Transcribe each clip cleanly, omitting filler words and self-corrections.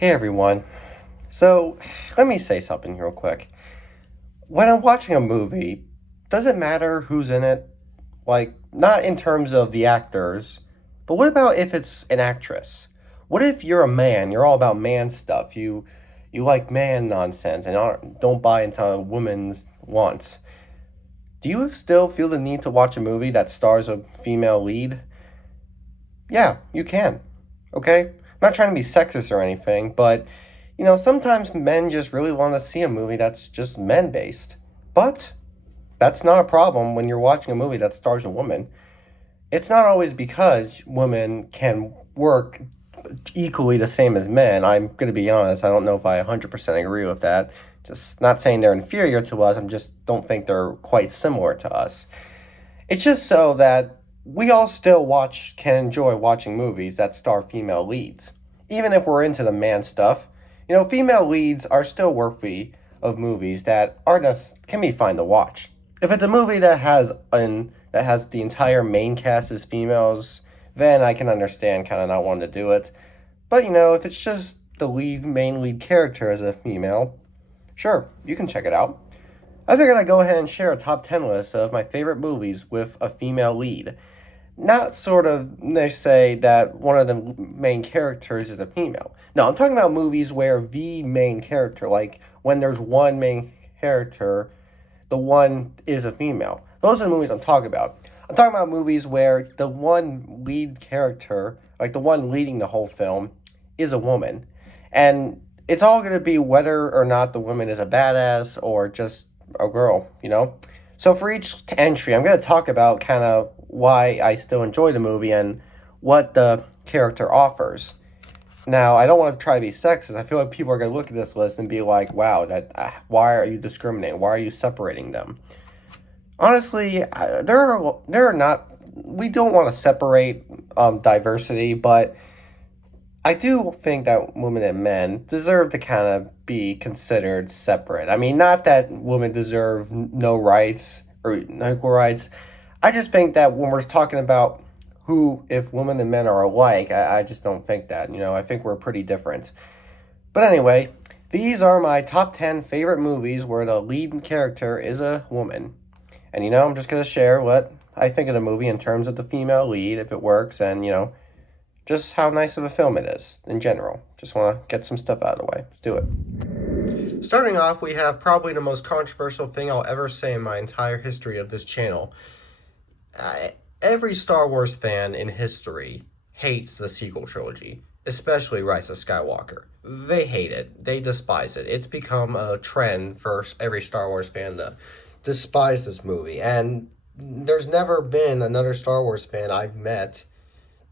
Hey everyone. So, let me say something real quick. When I'm watching a movie, does it matter who's in it? Like, not in terms of the actors, but what about if it's an actress? What if you're a man, you're all about man stuff, you like man nonsense and don't buy into a woman's wants. Do you still feel the need to watch a movie that stars a female lead? Yeah, you can. Okay? I'm not trying to be sexist or anything, but sometimes men just really want to see a movie that's just men based. But that's not a problem when you're watching a movie that stars a woman. It's not always because women can work equally the same as men. I'm going to be honest, I don't know if I 100% agree with that. Just not saying they're inferior to us, I just don't think they're quite similar to us. It's just so that we all still can enjoy watching movies that star female leads. Even if we're into the man stuff, female leads are still worthy of movies that are just can be fun to watch. If it's a movie that has the entire main cast as females, then I can understand kind of not wanting to do it. But if it's just the main lead character as a female, sure, you can check it out. I figured I'd go ahead and share a top 10 list of my favorite movies with a female lead. Not sort of, they say that one of the main characters is a female. No, I'm talking about movies where the main character, like when there's one main character, the one is a female. Those are the movies I'm talking about. I'm talking about movies where the one lead character, like the one leading the whole film, is a woman. And it's all going to be whether or not the woman is a badass or just a girl. So for each entry, I'm going to talk about kind of why I still enjoy the movie and what the character offers. Now, I don't want to try to be sexist. I feel like people are going to look at this list and be like, "Wow, why are you discriminating? Why are you separating them?" Honestly, there are not. We don't want to separate diversity, but I do think that women and men deserve to kind of be considered separate. I mean, not that women deserve no rights or no equal rights. I just think that when we're talking about if women and men are alike, I just don't think that. I think we're pretty different. But anyway, these are my top 10 favorite movies where the lead character is a woman. And I'm just going to share what I think of the movie in terms of the female lead, if it works, and just how nice of a film it is in general. Just want to get some stuff out of the way. Let's do it. Starting off, we have probably the most controversial thing I'll ever say in my entire history of this channel. Every Star Wars fan in history hates the sequel trilogy, especially Rise of Skywalker. They hate it. They despise it. It's become a trend for every Star Wars fan to despise this movie. And there's never been another Star Wars fan I've met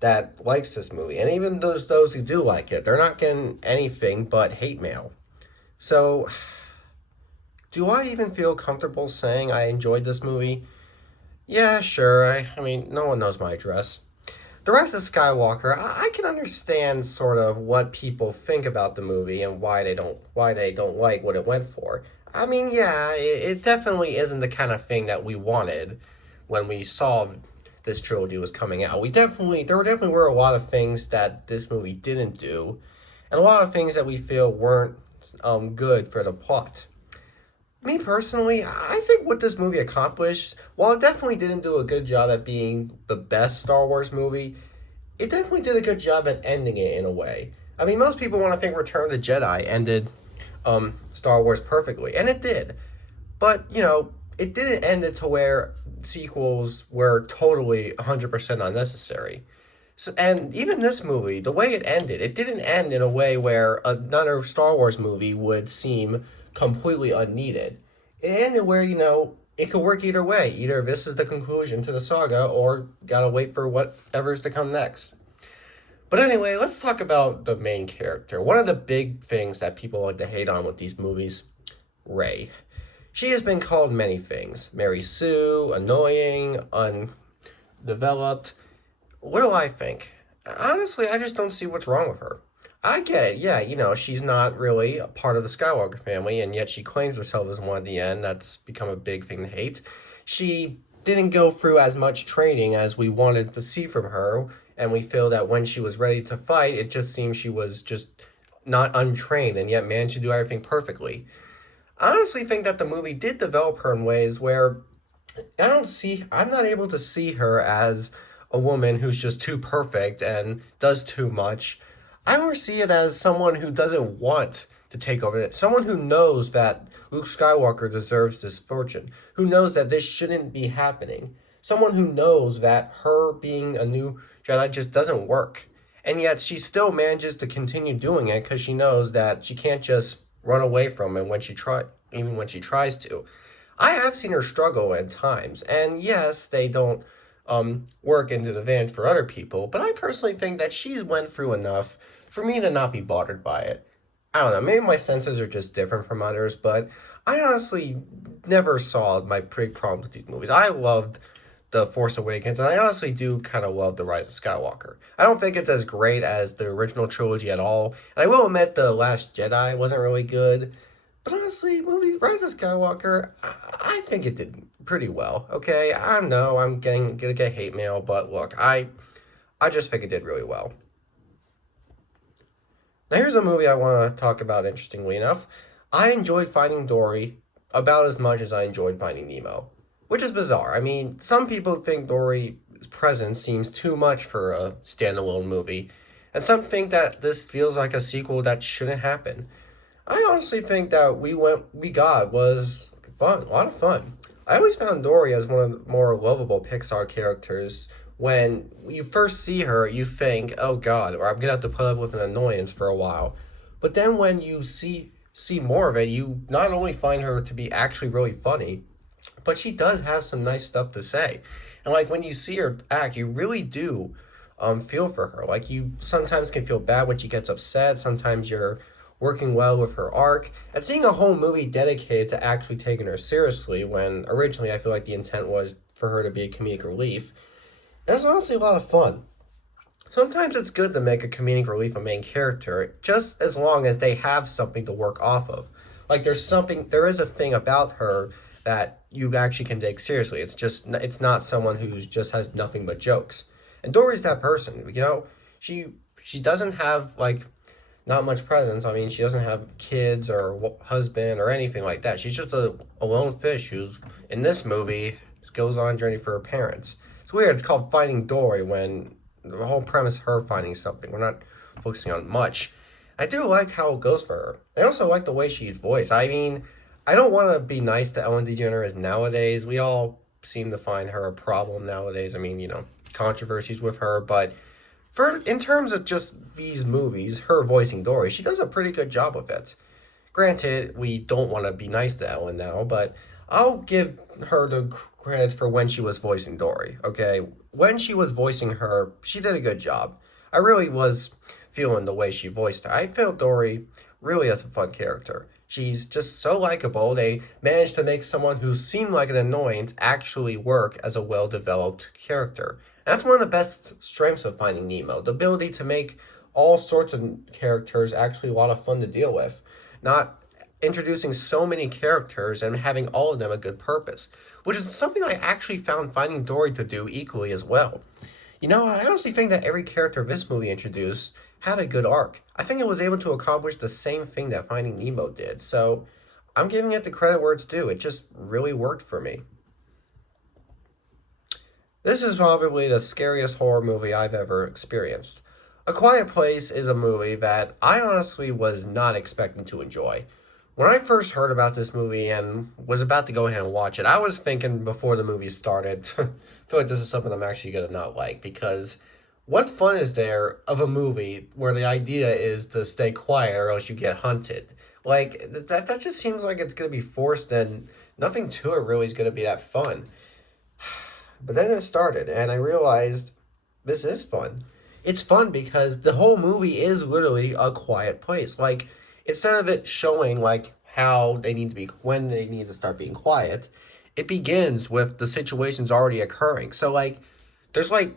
that likes this movie. And even those who do like it, they're not getting anything but hate mail. So, do I even feel comfortable saying I enjoyed this movie? Yeah, sure. I mean, no one knows my address. The Rise of Skywalker, I can understand sort of what people think about the movie and why they don't like what it went for. I mean, yeah, it definitely isn't the kind of thing that we wanted when we saw this trilogy was coming out. There definitely were a lot of things that this movie didn't do, and a lot of things that we feel weren't good for the plot. Me personally, I think what this movie accomplished, while it definitely didn't do a good job at being the best Star Wars movie, it definitely did a good job at ending it in a way. I mean, most people want to think Return of the Jedi ended Star Wars perfectly, and it did. But, it didn't end it to where sequels were totally 100% unnecessary. So, and even this movie, the way it ended, it didn't end in a way where another Star Wars movie would seem completely unneeded. It ended where, it could work either way. Either this is the conclusion to the saga, or gotta wait for whatever's to come next. But anyway, let's talk about the main character. One of the big things that people like to hate on with these movies, Rey. She has been called many things. Mary Sue, annoying, undeveloped. What do I think? Honestly, I just don't see what's wrong with her. I get it, yeah, she's not really a part of the Skywalker family, and yet she claims herself as one at the end. That's become a big thing to hate. She didn't go through as much training as we wanted to see from her, and we feel that when she was ready to fight, it just seemed she was just not untrained and yet managed to do everything perfectly. I honestly think that the movie did develop her in ways where I'm not able to see her as a woman who's just too perfect and does too much. I more see it as someone who doesn't want to take over it. Someone who knows that Luke Skywalker deserves this fortune. Who knows that this shouldn't be happening. Someone who knows that her being a new Jedi just doesn't work. And yet she still manages to continue doing it because she knows that she can't just run away from it even when she tries to. I have seen her struggle at times, and yes, they don't work into the advantage for other people, but I personally think that she's went through enough for me to not be bothered by it. I don't know, maybe my senses are just different from others, but I honestly never saw my big problem with these movies. I loved The Force Awakens, and I honestly do kind of love The Rise of Skywalker. I don't think it's as great as the original trilogy at all, and I will admit The Last Jedi wasn't really good, but honestly, movie Rise of Skywalker, I think it did pretty well. Okay, I know I'm gonna get hate mail, but look, I just think it did really well. Now here's a movie I want to talk about. Interestingly enough, I enjoyed Finding Dory about as much as I enjoyed Finding Nemo, which is bizarre. I mean, some people think Dory's presence seems too much for a standalone movie, and some think that this feels like a sequel that shouldn't happen. I honestly think that we got was fun, a lot of fun. I always found Dory as one of the more lovable Pixar characters. When you first see her, you think, "Oh God," or "I'm gonna have to put up with an annoyance for a while." But then when you see more of it, you not only find her to be actually really funny, but she does have some nice stuff to say. And like when you see her act, you really do feel for her. Like you sometimes can feel bad when she gets upset. Sometimes you're working well with her arc, and seeing a whole movie dedicated to actually taking her seriously when originally I feel like the intent was for her to be a comedic relief. And it's honestly a lot of fun. Sometimes it's good to make a comedic relief a main character, just as long as they have something to work off of. Like there is a thing about her that you actually can take seriously. It's not someone who's just has nothing but jokes. And Dory's that person, she she doesn't have like not much presence. I mean, she doesn't have kids or husband or anything like that. She's just a lone fish who's in this movie goes on a journey for her parents. It's weird. It's called Finding Dory when the whole premise is her finding something. We're not focusing on much. I do like how it goes for her. I also like the way she's voiced. I mean, I don't want to be nice to Ellen DeGeneres nowadays. We all seem to find her a problem nowadays. I mean, controversies with her, but for in terms of just these movies, her voicing Dory, she does a pretty good job with it. Granted, we don't want to be nice to Ellen now, but I'll give her the credit for when she was voicing Dory. Okay, when she was voicing her, she did a good job. I really was feeling the way she voiced her. I felt Dory really as a fun character. She's just so likable. They managed to make someone who seemed like an annoyance actually work as a well-developed character. And that's one of the best strengths of Finding Nemo, the ability to make all sorts of characters actually a lot of fun to deal with. Not introducing so many characters and having all of them a good purpose, which is something I actually found Finding Dory to do equally as well. I honestly think that every character this movie introduced had a good arc. I think it was able to accomplish the same thing that Finding Nemo did, so I'm giving it the credit where it's due. It just really worked for me. This is probably the scariest horror movie I've ever experienced. A Quiet Place is a movie that I honestly was not expecting to enjoy. When I first heard about this movie and was about to go ahead and watch it, I was thinking before the movie started, I feel like this is something I'm actually going to not like because what fun is there of a movie where the idea is to stay quiet or else you get hunted? Like, that just seems like it's going to be forced and nothing to it really is going to be that fun. But then it started, and I realized this is fun. It's fun because the whole movie is literally a quiet place. Like, instead of it showing like how they need to be when they need to start being quiet, it begins with the situations already occurring. So like, there's like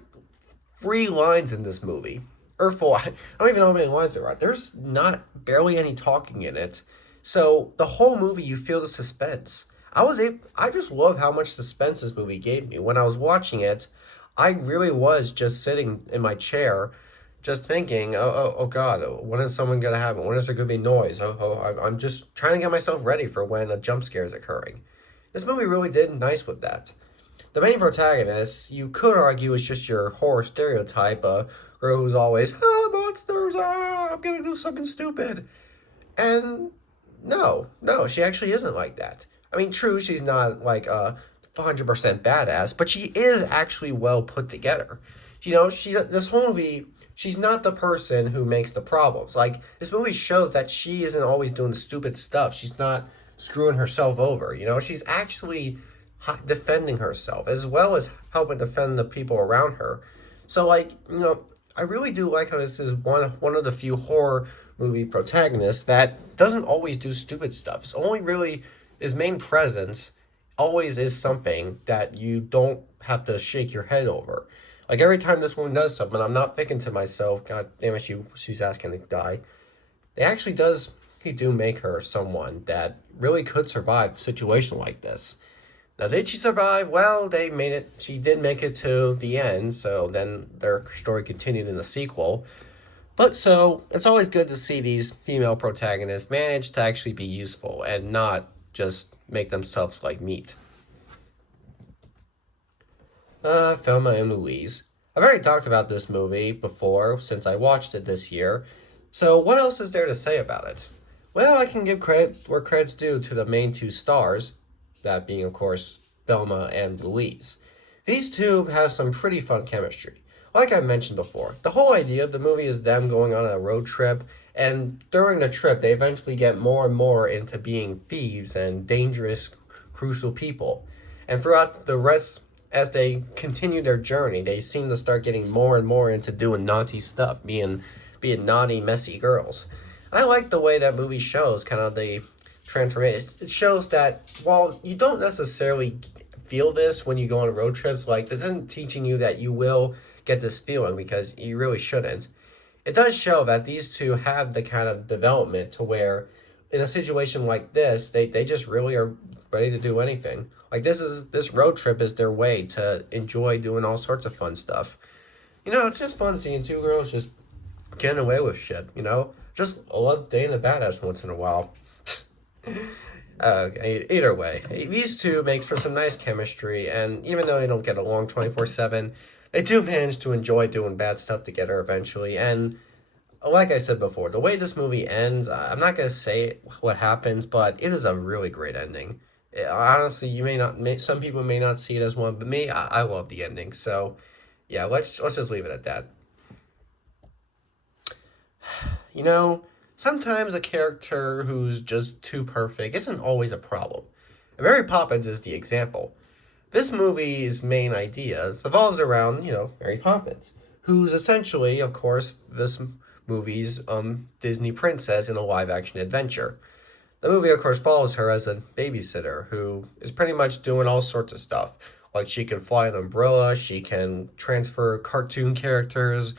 3 lines in this movie, or four. I don't even know how many lines there are. There's not barely any talking in it. So the whole movie, you feel the suspense. I just love how much suspense this movie gave me. When I was watching it, I really was just sitting in my chair, just thinking, oh God, when is someone gonna happen? When is there gonna be noise? I'm just trying to get myself ready for when a jump scare is occurring. This movie really did nice with that. The main protagonist, you could argue, is just your horror stereotype, a girl who's always, monsters, I'm gonna do something stupid. And no, she actually isn't like that. I mean, true, she's not like a 100% badass, but she is actually well put together. This whole movie, she's not the person who makes the problems. Like, this movie shows that she isn't always doing stupid stuff. She's not screwing herself over. She's actually defending herself as well as helping defend the people around her. So, like, I really do like how this is one of the few horror movie protagonists that doesn't always do stupid stuff. It's only really his main presence always is something that you don't have to shake your head over. Like every time this woman does something, I'm not thinking to myself, God damn it, she's asking to die. It actually does he do make her someone that really could survive a situation like this. Now, did she survive? Well, they made it. She did make it to the end, so then their story continued in the sequel. But so, it's always good to see these female protagonists manage to actually be useful and not just make themselves like meat. Thelma and Louise. I've already talked about this movie before since I watched it this year. So, what else is there to say about it? Well, I can give credit where credit's due to the main two stars, that being, of course, Thelma and Louise. These two have some pretty fun chemistry. Like I mentioned before, the whole idea of the movie is them going on a road trip, and during the trip, they eventually get more and more into being thieves and dangerous, crucial people. And throughout the rest, as they continue their journey, they seem to start getting more and more into doing naughty stuff, being naughty, messy girls. I like the way that movie shows kind of the transformation. It shows that while you don't necessarily feel this when you go on road trips, like this isn't teaching you that you will get this feeling because you really shouldn't. It does show that these two have the kind of development to where in a situation like they just really are ready to do anything. Like this road trip is their way to enjoy doing all sorts of fun stuff. It's just fun seeing two girls just getting away with shit. Just love dating a badass once in a while. Either way, these two makes for some nice chemistry, and even though they don't get along 24/7, they do manage to enjoy doing bad stuff together eventually. And like I said before, the way this movie ends, I'm not gonna say what happens, but it is a really great ending. Honestly, some people may not see it as one, but me, I love the ending. So, yeah, let's just leave it at that. You know, Sometimes a character who's just too perfect isn't always a problem. And Mary Poppins is the example. This movie's main idea revolves around, Mary Poppins, who's essentially, of course, this movie's Disney princess in a live-action adventure. The movie, of course, follows her as a babysitter who is pretty much doing all sorts of stuff. Like she can fly an umbrella, she can transfer cartoon characters,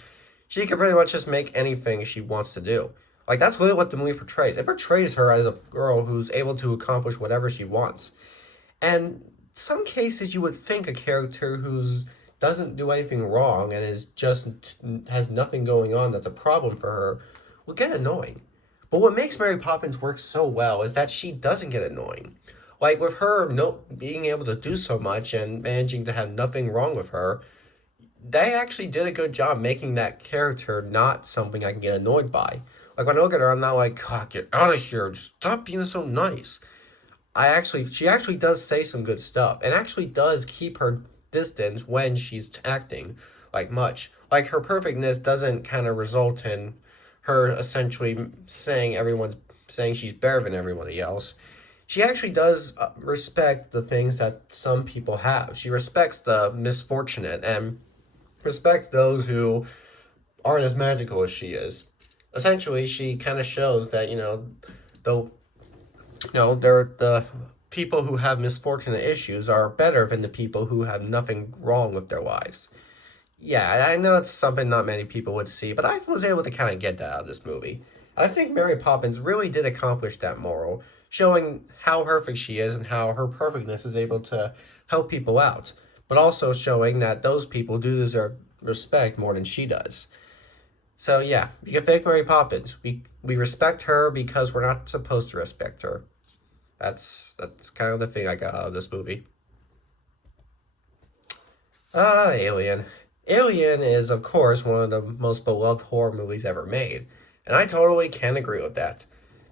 she can pretty much just make anything she wants to do. Like that's really what the movie portrays. It portrays her as a girl who's able to accomplish whatever she wants. And some cases you would think a character who's doesn't do anything wrong and is just has nothing going on that's a problem for her will get annoying. But what makes Mary Poppins work so well is that she doesn't get annoying. Like with her no being able to do so much and managing to have nothing wrong with her, they actually did a good job making that character not something I can get annoyed by. Like when I look at her, I'm not like, God, get out of here. Just stop being so nice. She actually does say some good stuff and actually does keep her distance when she's acting like much. Like her perfectness doesn't kind of result in her essentially saying she's better than everybody else. She actually does respect the things that some people have. She respects the misfortunate and respect those who aren't as magical as she is. Essentially, she kind of shows that the they're the people who have misfortunate issues are better than the people who have nothing wrong with their lives. Yeah, I know it's something not many people would see, but I was able to kind of get that out of this movie. And I think Mary Poppins really did accomplish that moral, showing how perfect she is and how her perfectness is able to help people out, but also showing that those people do deserve respect more than she does. So yeah, you can fake Mary Poppins. We respect her because we're not supposed to respect her. That's kind of the thing I got out of this movie. Alien. Alien is, of course, one of the most beloved horror movies ever made, and I totally can agree with that.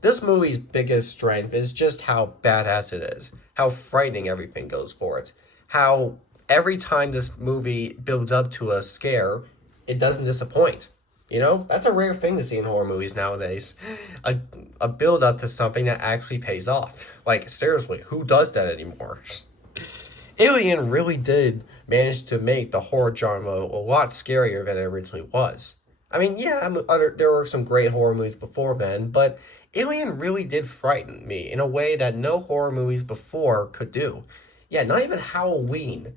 This movie's biggest strength is just how badass it is, how frightening everything goes for it, how every time this movie builds up to a scare, it doesn't disappoint. You know, that's a rare thing to see in horror movies nowadays. A, a build up to something that actually pays off. Like, seriously, who does that anymore? Alien really did manage to make the horror genre a lot scarier than it originally was. I mean, yeah, there were some great horror movies before then, but Alien really did frighten me in a way that no horror movies before could do. Yeah, not even Halloween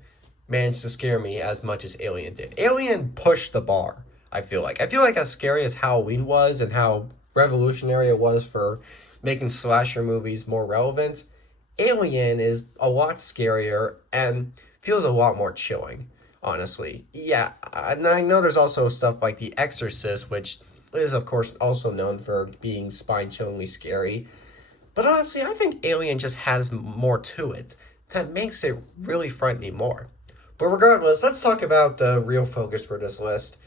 managed to scare me as much as Alien did. Alien pushed the bar, I feel like. I feel like as scary as Halloween was and how revolutionary it was for making slasher movies more relevant, Alien is a lot scarier and feels a lot more chilling, honestly. Yeah, and I know there's also stuff like The Exorcist, which is, of course, also known for being spine chillingly scary. But honestly, I think Alien just has more to it that makes it really frighten me more. But regardless, let's talk about the real focus for this list.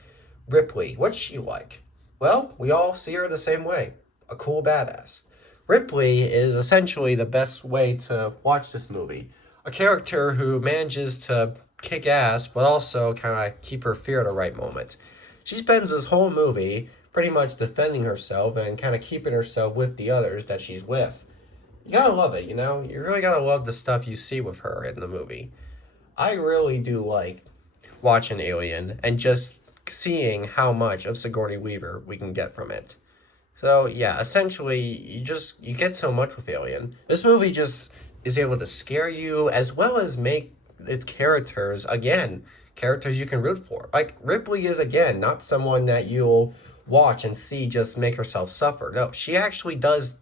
Ripley, what's she like? Well, we all see her the same way, a cool badass. Ripley is essentially the best way to watch this movie. A character who manages to kick ass, but also kind of keep her fear at the right moment. She spends this whole movie pretty much defending herself and kind of keeping herself with the others that she's with. You gotta love it, you know? You really gotta love the stuff you see with her in the movie. I really do like watching Alien and just seeing how much of Sigourney Weaver we can get from it. So yeah, essentially you get so much with Alien. This movie just is able to scare you as well as make its characters again characters you can root for. Like Ripley is again not someone that you'll watch and see just make herself suffer. No, she actually does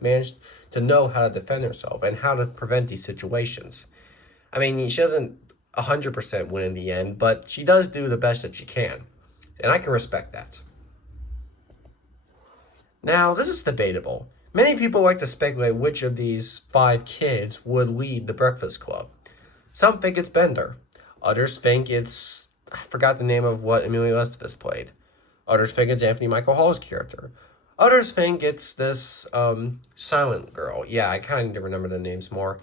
manage to know how to defend herself and how to prevent these situations. I mean, she doesn't 100% win in the end, but she does do the best that she can. And I can respect that. Now, this is debatable. Many people like to speculate which of these five kids would lead the Breakfast Club. Some think it's Bender. Others think it's. I forgot the name of what Emilio Estevez played. Others think it's Anthony Michael Hall's character. Others think it's this silent girl. Yeah, I kind of need to remember the names more.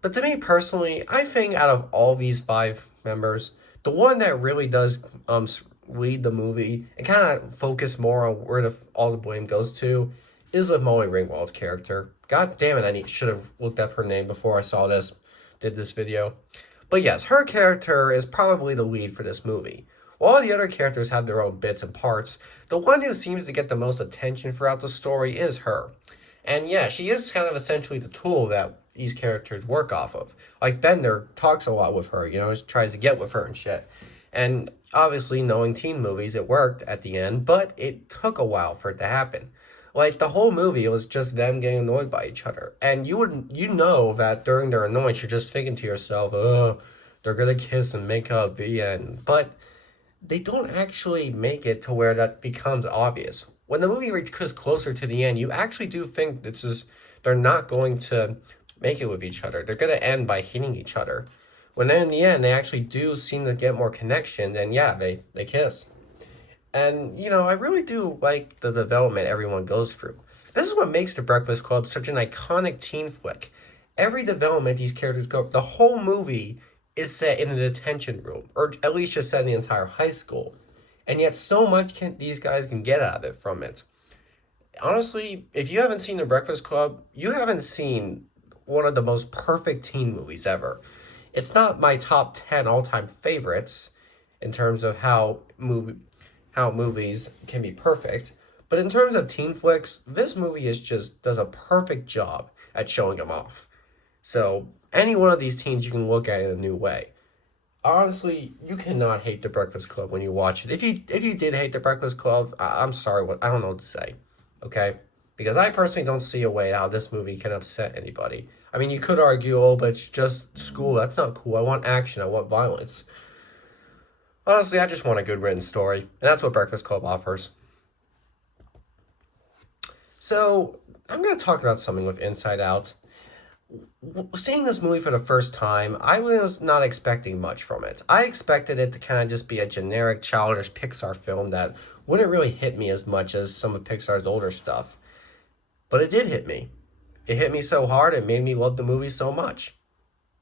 But to me personally, I think out of all these five members, the one that really does lead the movie and kind of focus more on where all the blame goes to is with Molly Ringwald's character. God damn it, should have looked up her name before I did this video. But yes, her character is probably the lead for this movie. While all the other characters have their own bits and parts, the one who seems to get the most attention throughout the story is her. And yeah, she is kind of essentially the tool that these characters work off of. Like Bender talks a lot with her, you know, tries to get with her and shit. And obviously, knowing teen movies, it worked at the end, but it took a while for it to happen. Like the whole movie, it was just them getting annoyed by each other, and you know that during their annoyance, you're just thinking to yourself, "Oh, they're gonna kiss and make up the end." But they don't actually make it to where that becomes obvious. When the movie reaches closer to the end, you actually do think they're not going to make it with each other. They're going to end by hitting each other. When in the end, they actually do seem to get more connection, and yeah, they kiss. And, you know, I really do like the development everyone goes through. This is what makes The Breakfast Club such an iconic teen flick. Every development these characters go through, the whole movie is set in a detention room, or at least just set in the entire high school. And yet so much these guys can get out of it from it. Honestly, if you haven't seen The Breakfast Club, you haven't seen one of the most perfect teen movies ever. It's not my top 10 all-time favorites in terms of how movies can be perfect, but in terms of teen flicks, this movie does a perfect job at showing them off. So, any one of these teens you can look at in a new way. Honestly, you cannot hate The Breakfast Club when you watch it. If you did hate The Breakfast Club, I'm sorry, I don't know what to say. Okay? Because I personally don't see a way how this movie can upset anybody. I mean, you could argue, oh, but it's just school. That's not cool. I want action. I want violence. Honestly, I just want a good written story, and that's what Breakfast Club offers. So, I'm going to talk about something with Inside Out. Seeing this movie for the first time, I was not expecting much from it. I expected it to kind of just be a generic, childish Pixar film that wouldn't really hit me as much as some of Pixar's older stuff. But it did hit me. It hit me so hard, it made me love the movie so much.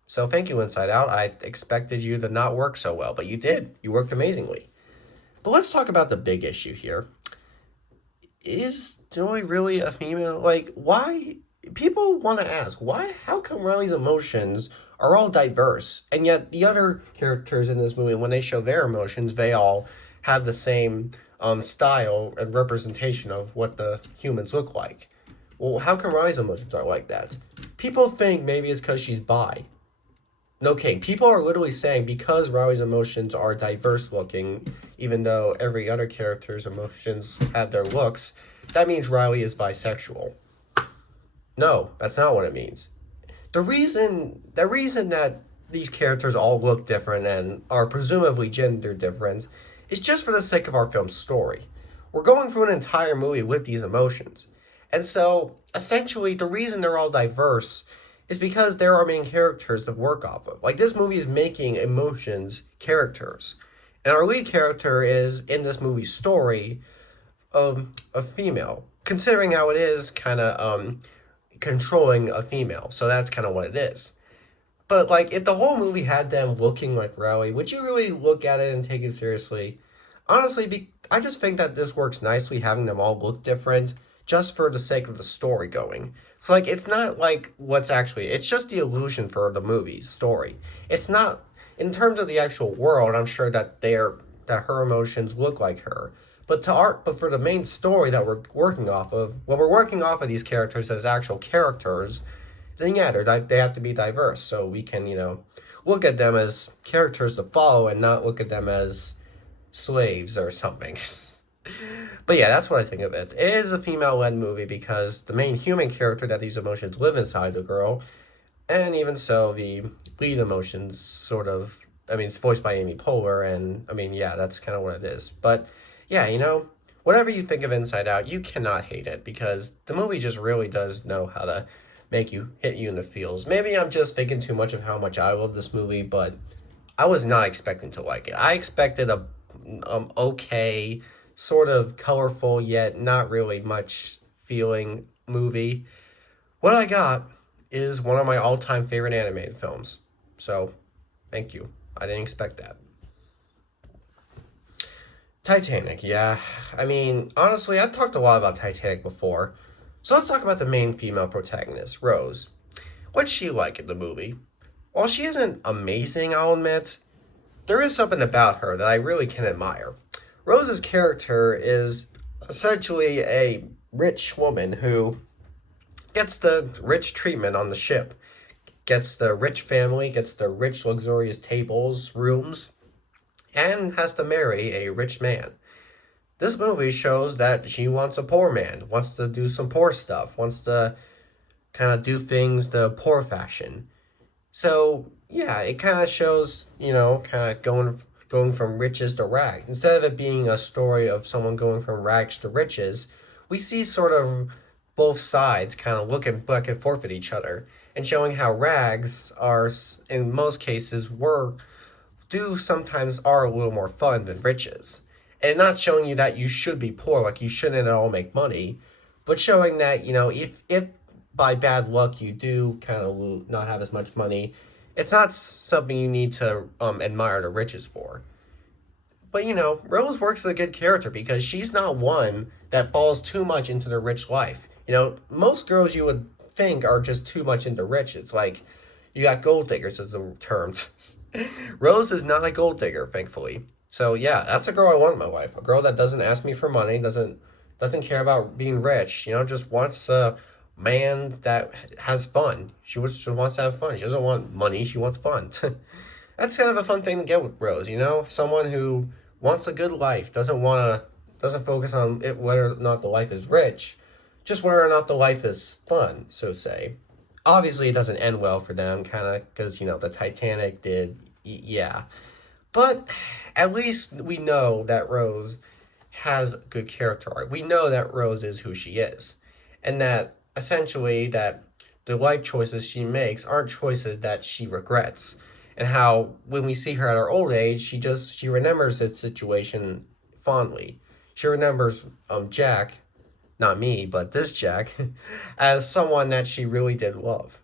So thank you, Inside Out. I expected you to not work so well, but you did. You worked amazingly. But let's talk about the big issue here. Is Joy really a female? Like, why? People want to ask, why? How come Riley's emotions are all diverse, and yet the other characters in this movie, when they show their emotions, they all have the same style and representation of what the humans look like? Well, how come Riley's emotions aren't like that? People think maybe it's because she's bi. No kidding. People are literally saying because Riley's emotions are diverse looking, even though every other character's emotions have their looks, that means Riley is bisexual. No, that's not what it means. The reason that these characters all look different and are presumably gender different is just for the sake of our film's story. We're going through an entire movie with these emotions. And so, essentially, the reason they're all diverse is because there are main characters to work off of. Like, this movie is making emotions characters. And our lead character is, in this movie's story, a female. Considering how it is kind of controlling a female. So that's kind of what it is. But, like, if the whole movie had them looking like Riley, would you really look at it and take it seriously? Honestly, I just think that this works nicely having them all look different just for the sake of the story going. So, like, it's not like what's actually, it's just the illusion for the movie's story. It's not, in terms of the actual world, I'm sure that that her emotions look like her. But for the main story that we're working off of, when we're working off of these characters as actual characters, then yeah, they have to be diverse. So we can, look at them as characters to follow and not look at them as slaves or something. But yeah, that's what I think of it. It is a female-led movie because the main human character that these emotions live inside the girl, and even so, the lead emotions sort of, I mean, it's voiced by Amy Poehler, and I mean, yeah, that's kind of what it is. But yeah, whatever you think of Inside Out, you cannot hate it because the movie just really does know how to hit you in the feels. Maybe I'm just thinking too much of how much I love this movie, but I was not expecting to like it. I expected a okay, sort of colorful yet not really much feeling movie. What I got is one of my all-time favorite animated films. So, thank you. I didn't expect that. Titanic, yeah. I mean, honestly, I've talked a lot about Titanic before. So let's talk about the main female protagonist, Rose. What's she like in the movie? While she isn't amazing, I'll admit, there is something about her that I really can admire. Rose's character is essentially a rich woman who gets the rich treatment on the ship, gets the rich family, gets the rich, luxurious tables, rooms, and has to marry a rich man. This movie shows that she wants a poor man, wants to do some poor stuff, wants to kind of do things the poor fashion. So yeah, it kind of shows, kind of going from riches to rags. Instead of it being a story of someone going from rags to riches, we see sort of both sides kind of looking back and forth at each other and showing how rags are, in most cases, do sometimes are a little more fun than riches. And not showing you that you should be poor, like you shouldn't at all make money, but showing that, if by bad luck you do kind of not have as much money, it's not something you need to admire the riches for. But Rose works as a good character because she's not one that falls too much into the rich life. Most girls you would think are just too much into riches. Like, you got gold diggers as the term. Rose is not a gold digger, thankfully. So yeah, that's a girl I want in my life. A girl that doesn't ask me for money, doesn't care about being rich. Just wants a man that has fun. She wants to have fun. She doesn't want money. She wants fun. That's kind of a fun thing to get with Rose. Someone who wants a good life, doesn't focus on it whether or not the life is rich, just whether or not the life is fun, so say. Obviously, it doesn't end well for them, kind of, because, the Titanic did, yeah. But at least we know that Rose has good character arc. We know that Rose is who she is, and that essentially that the life choices she makes aren't choices that she regrets. And how when we see her at her old age, she remembers the situation fondly. She remembers Jack, not me, but this Jack, as someone that she really did love.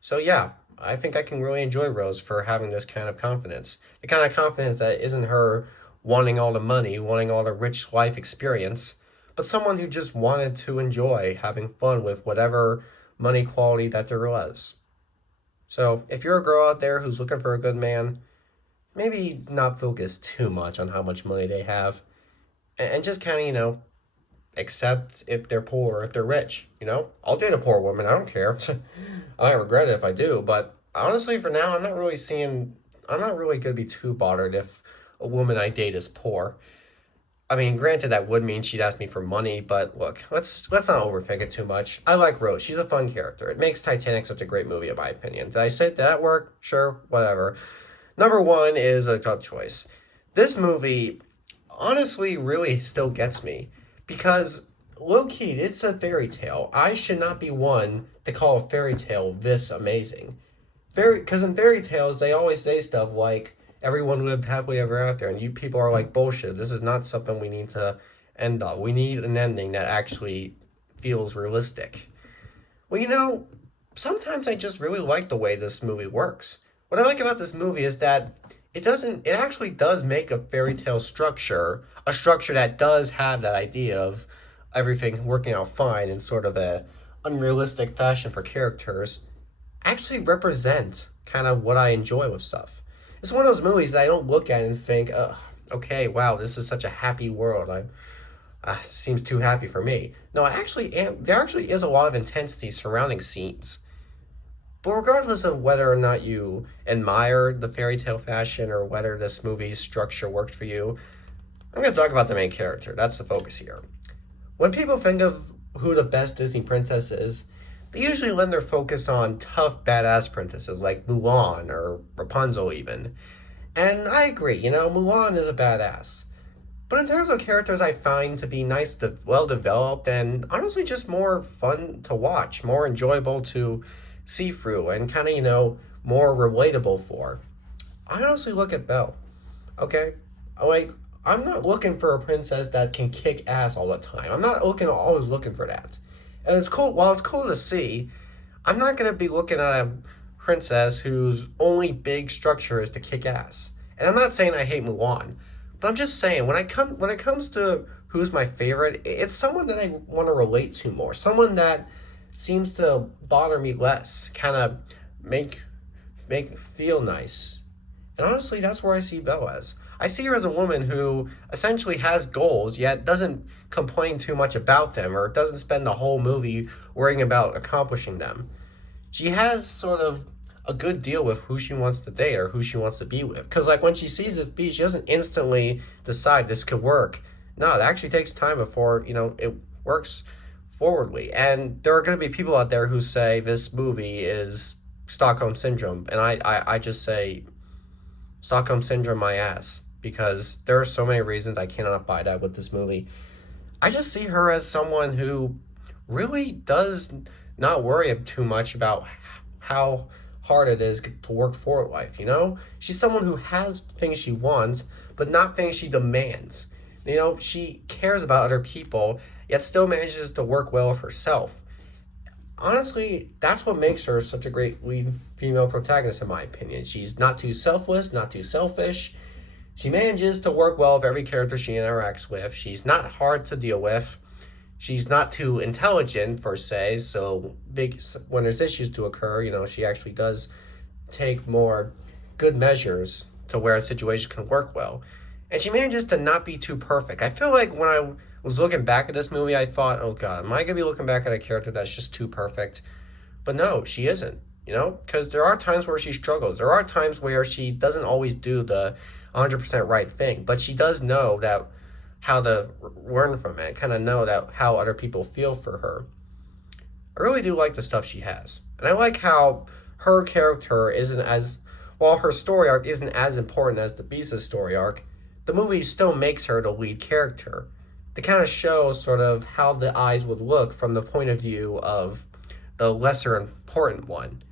So yeah, I think I can really enjoy Rose for having this kind of confidence. The kind of confidence that isn't her wanting all the money, wanting all the rich life experience, but someone who just wanted to enjoy having fun with whatever money quality that there was. So if you're a girl out there who's looking for a good man, maybe not focus too much on how much money they have and just kind of, accept if they're poor or if they're rich. I'll date a poor woman. I don't care. I might regret it if I do, but honestly, for now, I'm not really gonna be too bothered if a woman I date is poor. I mean, granted, that would mean she'd ask me for money, but look, let's not overthink it too much. I like Rose. She's a fun character. It makes Titanic such a great movie, in my opinion. Did that work? Sure, whatever. Number one is a tough choice. This movie, honestly, really still gets me because low key, it's a fairy tale. I should not be one to call a fairy tale this amazing. Because in fairy tales, they always say stuff like everyone lived happily ever after, and you people are like bullshit. This is not something we need to end on. We need an ending that actually feels realistic. Well, sometimes I just really like the way this movie works. What I like about this movie is that it actually does make a fairy tale structure, a structure that does have that idea of everything working out fine in sort of a unrealistic fashion for characters, actually represent kind of what I enjoy with stuff. It's one of those movies that I don't look at and think, okay, wow, this is such a happy world. Seems too happy for me. No, I actually am. There actually is a lot of intensity surrounding scenes. But regardless of whether or not you admire the fairy tale fashion or whether this movie's structure worked for you, I'm going to talk about the main character. That's the focus here. When people think of who the best Disney princess is, they usually lend their focus on tough, badass princesses like Mulan or Rapunzel, even. And I agree, Mulan is a badass. But in terms of characters I find to be well developed, and honestly just more fun to watch, more enjoyable to see through, and kind of, more relatable for, I honestly look at Belle. Okay? Like, I'm not looking for a princess that can kick ass all the time. I'm not always looking for that. And it's cool. While it's cool to see, I'm not gonna be looking at a princess whose only big structure is to kick ass. And I'm not saying I hate Mulan, but I'm just saying when it comes to who's my favorite, it's someone that I want to relate to more. Someone that seems to bother me less, kind of make feel nice. And honestly, that's where I see Belle as. I see her as a woman who essentially has goals, yet doesn't complain too much about them or doesn't spend the whole movie worrying about accomplishing them. She has sort of a good deal with who she wants to date or who she wants to be with. Because, like, when she sees this beat, she doesn't instantly decide this could work. No, it actually takes time before, it works forwardly. And there are going to be people out there who say this movie is Stockholm Syndrome. And I just say, Stockholm Syndrome my ass. Because there are so many reasons I cannot buy that with this movie. I just see her as someone who really does not worry too much about how hard it is to work for life, She's someone who has things she wants, but not things she demands. She cares about other people, yet still manages to work well with herself. Honestly, that's what makes her such a great lead female protagonist, in my opinion. She's not too selfless, not too selfish. She manages to work well with every character she interacts with. She's not hard to deal with. She's not too intelligent, per se, so when there's issues to occur, she actually does take more good measures to where a situation can work well. And she manages to not be too perfect. I feel like when I was looking back at this movie, I thought, oh God, am I going to be looking back at a character that's just too perfect? But no, she isn't, because there are times where she struggles. There are times where she doesn't always do the 100% right thing, but she does know that how to learn from it, kind of know that how other people feel for her. I really do like the stuff she has. And I like how her character isn't as while her story arc isn't as important as the Beast's story arc, the movie still makes her the lead character. They kind of show sort of how the eyes would look from the point of view of the lesser important one.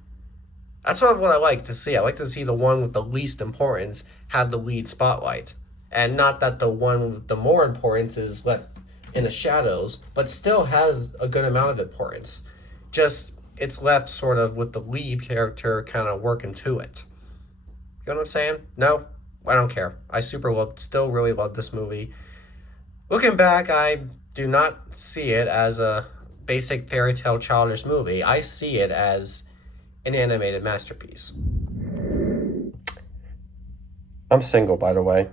That's sort of what I like to see. I like to see the one with the least importance have the lead spotlight. And not that the one with the more importance is left in the shadows, but still has a good amount of importance. Just it's left sort of with the lead character kind of working to it. You know what I'm saying? No? I don't care. I still really love this movie. Looking back, I do not see it as a basic fairy tale childish movie. I see it as an animated masterpiece. I'm single, by the way.